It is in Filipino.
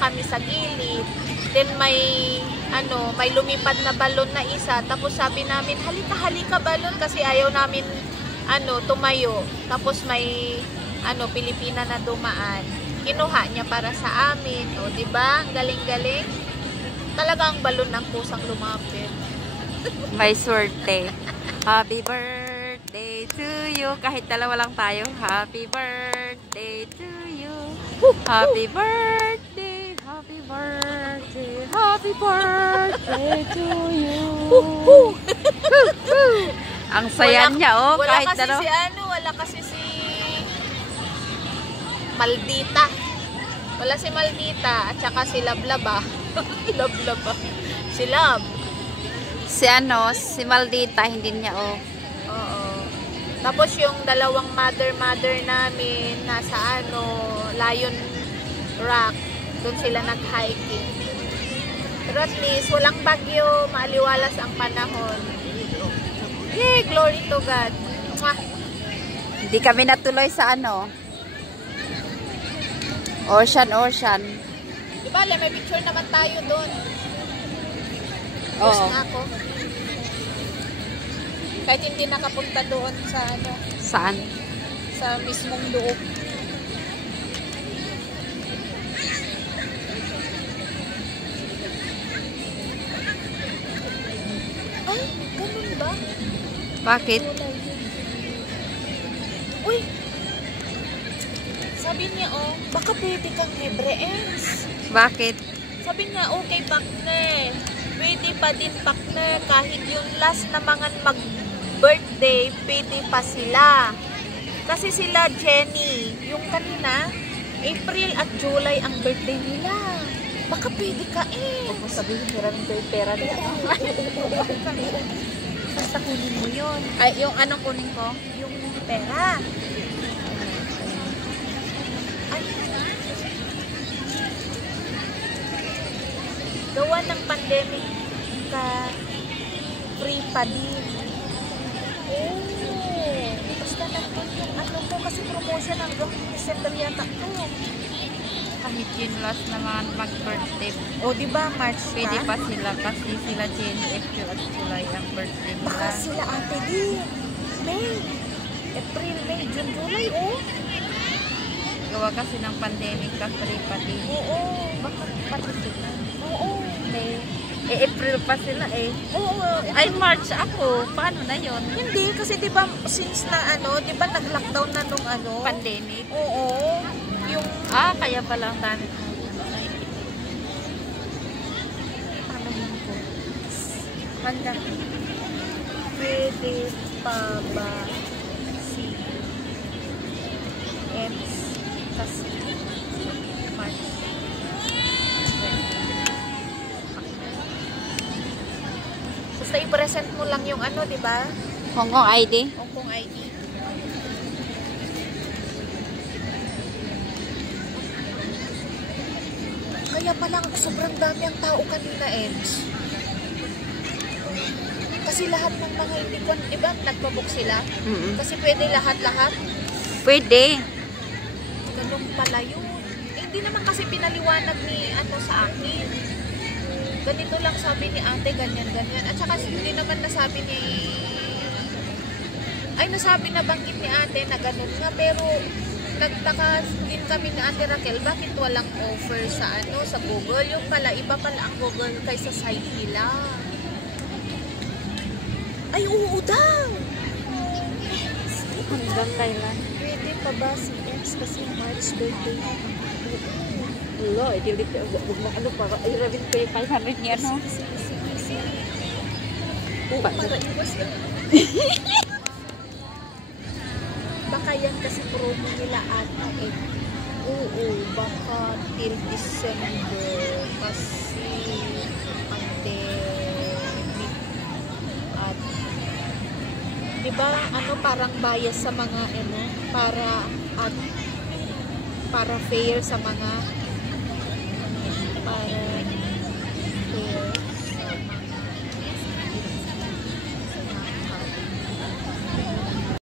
kami sa gilid. Then may may lumipad na balon na isa. Tapos sabi namin, halika balon, kasi ayaw namin tumayo. Tapos may Pilipina na dumaan. Kinuha niya para sa amin. O, diba? Ang galing-galing. Talagang balon ng pusang lumapit. May swerte. Happy birthday to you. Kahit dalawa lang tayo. Happy birthday to you. Happy birthday. Happy birthday. Happy birthday to you. Ang saya niya, oh. Wala Kahit kasi wala kasi si Maldita. Wala si Maldita. At saka si Lablaba. Lablaba. Si Lab. Si Maldita, hindi niya, oh. Oo. Tapos yung dalawang mother namin nasa Lion Rock, doon sila nag-hiking. Pero at least walang bagyo, maaliwalas ang panahon. Yay, glory to God. Mwah. Hindi kami natuloy sa Ocean. Diba, may picture naman tayo doon. Oo. Na ako. Kahit hindi nakapunta doon sa Saan? sa mismong loob. Ay, ganun ba? Bakit? Uy! Sabi niya, baka pwede kang Hebreens. Bakit? Sabi niya, okay, partner. Pwede pa din, partner. Kahit yung last na mga mag-birthday, pwede pa sila. Kasi sila, Jenny, yung kanina, April at July ang birthday nila. Baka pwede ka Huwag mo sabihin, maraming pera na. Basta kunin mo yun. Ay, yung anong kunin ko? Yung pera. Ay. Gawa ng pandemic free pa din. Basta natin yung ko kasi promotion hanggang December yata to. Kahit yun last naman mag-birthday. O, diba, March Pwede pa sila kasi sila Jenny, April at July ang birthday nila. Baka sila ate din. May. April, May, June, July, Gawa kasi ng pandemic ka free pa din. Oo. Baka pati sila. Oo. May. April pa sila Oo. Ay, March ako. Paano na yun? Hindi, kasi diba, since na diba nag-lockdown na nung Pandemic? Oo. Yung, kaya pala ang dami. panahin ko. Handa. Pwede pa ba si Ems kasi March? Basta i-present mo lang yung diba? Hong Kong ID? Hong Kong ID. Kaya palang sobrang dami ang tao kanina, Ems. Kasi lahat ng mga hindi ko, diba, nagpabook sila? Kasi pwede lahat-lahat? Pwede. Ganun pala yun. Hindi naman kasi pinaliwanag ni sa akin. Ganito lang sabi ni ate, ganyan. At saka hindi naman nasabi nasabi na banggit ni ate na ganun nga, pero nagtaka din kami ni Ate Raquel, bakit walang offer sa sa Google? Yung pala, iba pala ang Google kaysa site nila. Ay, oo daw! Hanggang kailan? Pwede pa ba si Ems kasi March birthday na? Wala, hindi para i-rebit ko yung 500 niya, no? Sige. Oo, para iwas na. Baka yan kasi promo nila ata Oo, baka till December kasi pandemic at diba parang bias sa mga para fair sa mga para fair